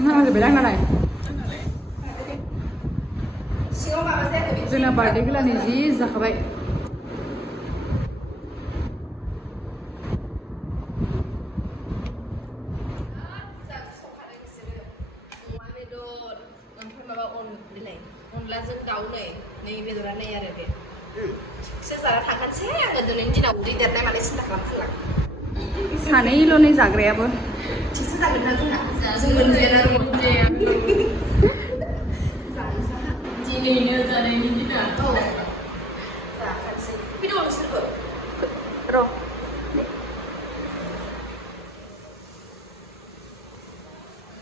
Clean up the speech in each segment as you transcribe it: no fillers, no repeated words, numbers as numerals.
Nggak ada bilang nggak जोंना birthday खालानि जि जाखाबाय अनलाजों दाउ नै बेदरा नै आरो बे जाना थांखानोसै आङो दिनैनि दिनाव उदै देरनाय माने सिन्था खालामथारला सानैल' नै जाग्रायाबो थिगसो जागोन ना जोंना जों मोनजायाना मोनजाया दिनैनो जानायनि दिना औ जाखानोसै फैदो नोंसोरबो र'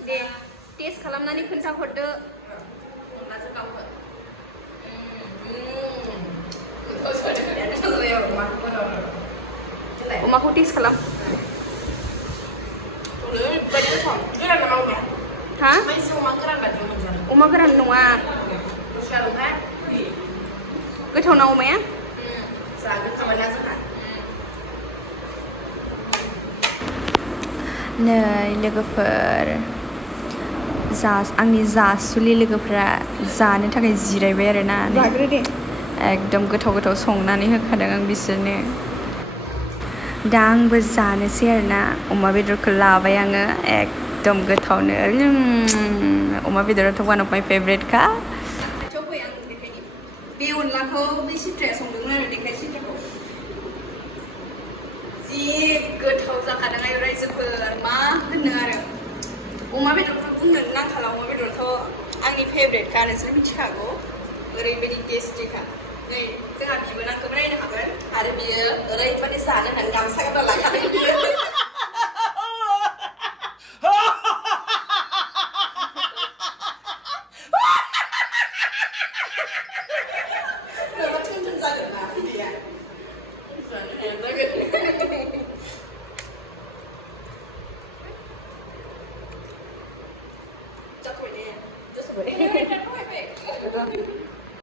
दे टेस्ट खालामनानै खोन्थाहरदो अनलाजों दाउखौ अमाखौ टेस्ट खालाम ओरैबायदि गोथाव गोरान नामा अमाया हा मानसि अमा गोरान बायदि मोनजानो अमा गोरान नङा दस्रा नङा गोथाव ना अमाया जागोखाबाय ना जोंहा नै लोगोफोर आंनि जासुलि लोगोफ्रा जानो थाखाय जिरायबाय आरोना जाग्रो दे एकदम गोथाव गोथाव संनानै होखादों आं बिसोरनो दा आंबो जानोसै आरोना अमा बेदरखौ लाबाय आङो एकदम गोथावनो अमा बेदराथ' वान अफ माइ फेभरेटखा बे अनलाखौ बे सिथ्राया संदोंमोन आरो देखाय सिथ्राखौ जि गोथाव जाखादों आरो रायजोफोर मा होनो आरो अमा बेदरखौ बुंनो नांखाला अमा बेदराथ' आंनि फेभरेटखा नोंसोर मिथिखागौ ओरैबायदि टेस्टिखा नै जोंहा बिबोनांखौबो नायनो हागोन आरो बियो ओरैबायदि जानो होननानै गामसा गानना लाखादों बियो Just wait.